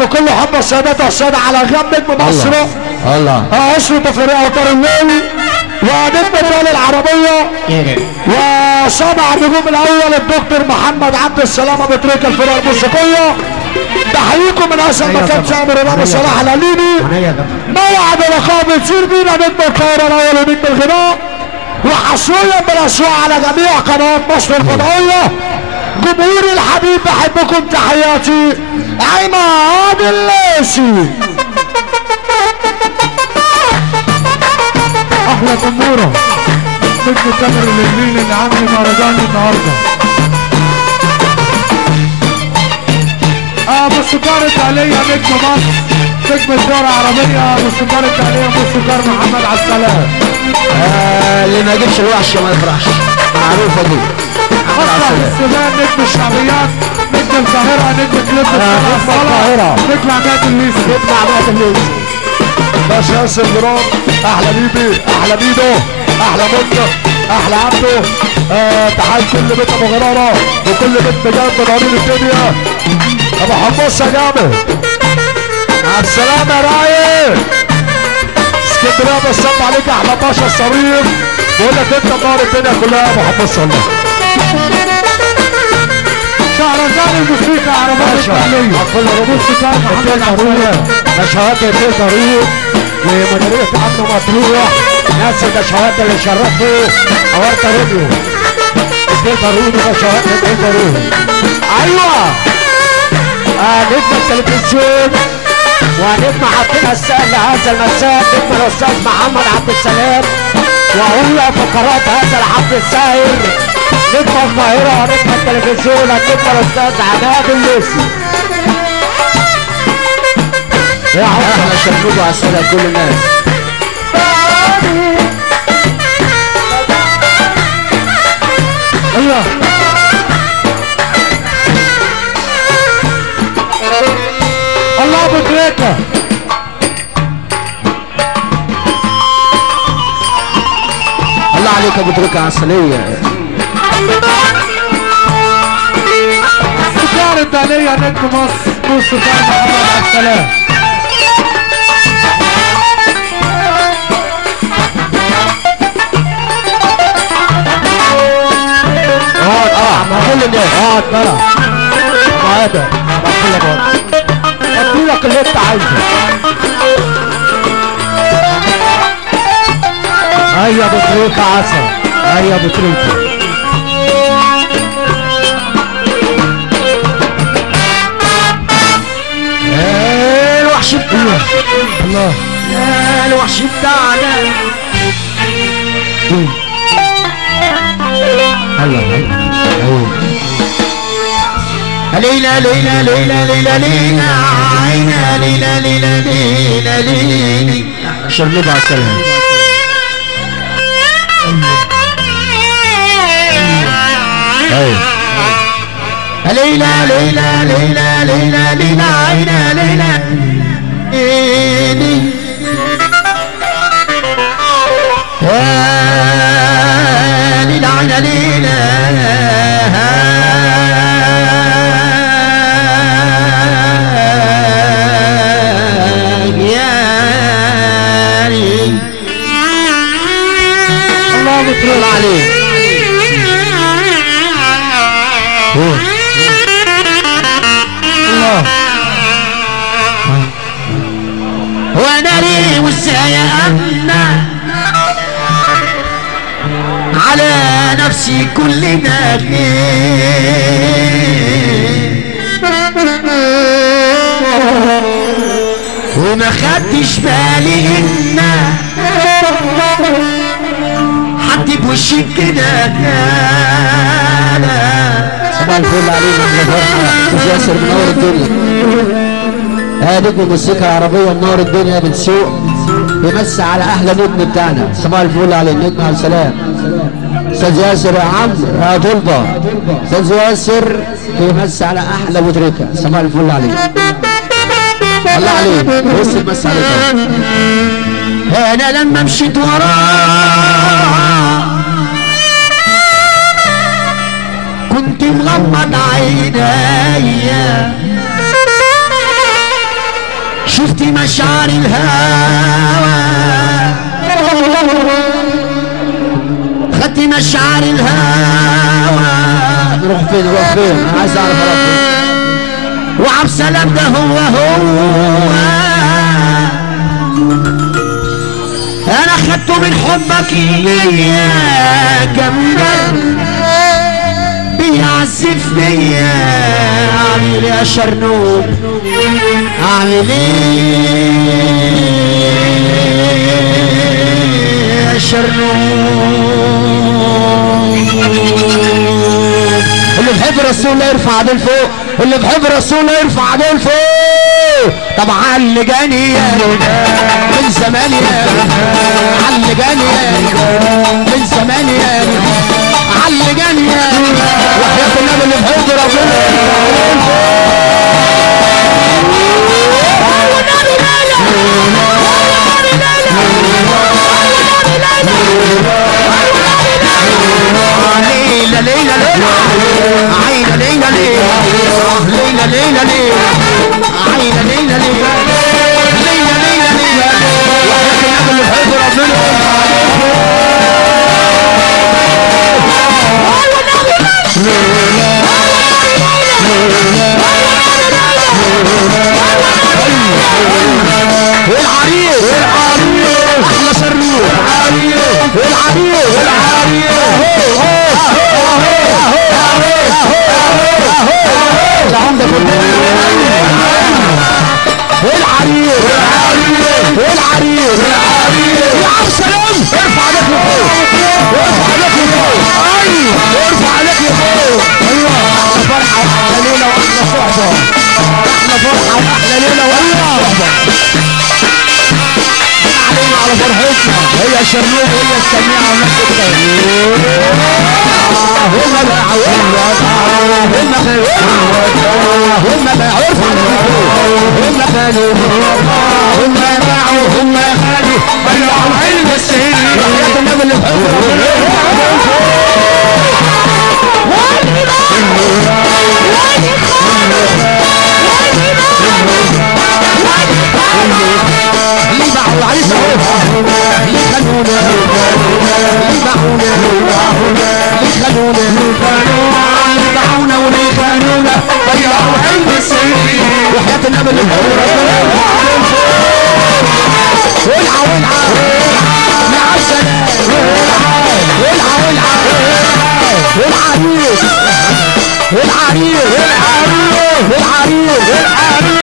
بكل حب السادات والسادة على غم نجم مصر الله أسرة فريق أوتار الليل ونجم الدول العربية وصانع النجوم الأول الدكتور محمد عبد السلام أبو تريكة الفرقة الموسيقية. تحييكم من أسد مكان سامر الإمام صلاح العليمي. موعد لقاء بتصير بينا نجم القاهرة الأول ونجم الغناء وحصريا بالأسواق على جميع قنوات مصر الفضائية. جمهوري الحبيب بحبكم، تحياتي عماد الليثي. احلى تموره نجم تامر اليمين اللي عامل مهرجان النهارده. موسيقار التعلية نجم مصر، نجم الدورة العربية، موسيقار التعلية موسيقار محمد عبد السلام. اللي ما يجيبش الوحش ما يفرحش، معروفة دي. خاصة السودان نجم الشعبيات، نجم القاهرة، نجم كليب القاهرة، نجم عماد الليثي، نجم عماد الليثي. باشا ياسر جرام، احلى بيبي، احلى بيدو، احلى منطق، احلى عبده. تحية كل بيت ابو غرارة وكل بيت بجد ضرير الدنيا. ابو حمص يا جامد، عبد السلام يا رايق. اسكندريه بصب عليك احلى باشا الصريف، بقول لك انت منور الدنيا كلها يا ابو حمص. والله شهرزاد الموسيقى عربية التعلية، كل موسيقار محمد عبد السلام. نشوات في طريق ومديرية عم مطروح، ناس النشوات اللي شرفوا حوارت راديو في طريق نشوات في طريق. ايوه نجم التلفزيون ونجم حاطين السهل هذا المساء نجم الاستاذ محمد عبد السلام، واولى فقرات هذا الحفل الساهر نجم القاهرة نجم التلفزيون نجم الاستاذ عماد الليثي. يا احلى شكوك وعسل كل الناس. الله الله ابو تريكة. الله عليك ابو تريكة عسلية. موسيقار التعلية نجم مصر، موسيقار محمد عبد السلام. كل الناس ترى هذا كل مرة اديلك اللي انت عايزه. هيا ابو تريكة عسل، هيا ابو تريكة. الوحش بتاعنا الله، الوحش بتاعنا الله ليلى ليلى ليلى ليلى ليلى عينا ليلى ليلى ليلى ليلى شرب على السلام. ليلى ليلى ليلى ليلى ليلى عينا ليلى ليلى ليلى عينا ليلى الله عليك. الله وانا ليه وازاي امنع على نفسي كل ده وما خدتش بالي ان حد بوشك كده كان. صباح الفل علينا من الفرحة استاذ ياسر منور الدنيا. نجم الموسيقى العربية منور الدنيا بنسوق بيمسي على احلى نجم بتاعنا. صباح الفل على النجم على السلام. استاذ ياسر يا عمرو يا طلبة، استاذ ياسر بيمسي على احلى ابو تريكة. صباح الفل عليك. الله عليك بص بس عليك. انا لما مشيت وراه كنت مغمض عينيا شفتي مشاعر الهوى خدتي مشاعر الهوى نروح فين نروح فين انا عايز اعرف اروح فين وعبد السلام ده هو انا خدته من حبك ليا جنبك بيعزف فيا اعمل يا شرنوب اعمل يا شرنوب اللي بحب الرسول يرفع دول فوق اللي بحب الرسول يرفع دول فوق طبعا اللي جاني من زمان يا على جاني من زمان يا على جاني وحياة النبي اللي بحب ربنا ليلة ليلة ليلة عينة ليلة ليلة ليلة ليلة ليلة عينة ليلة ليلة ليلة ليلة ليلة وحياة النبي اللي بحب ربنا العريس احلى شروق العريس عندك العريس يا عم سلام ارفع عليك لفوق ارفع عليك لفوق ارفع عليك لفوق ايوه احلى فرحه واحلى ليله واحلى صحبه احلى فرحه واحلى ليله واحلى صحبه علينا على فرحتنا هي شرنوب هي السميعه والناس كده هم لا هم لا عرفوا هم كانوا هم باعوا هم خدوا بلعوا علم السن وحياة النبي اللي بحبه اللي باعوا العريس اهو اللي خلونا اللي باعونا اللي خلونا اللي باعونا واللي خلونا ضيعوا علم السن وحياة النبي اللي بحبه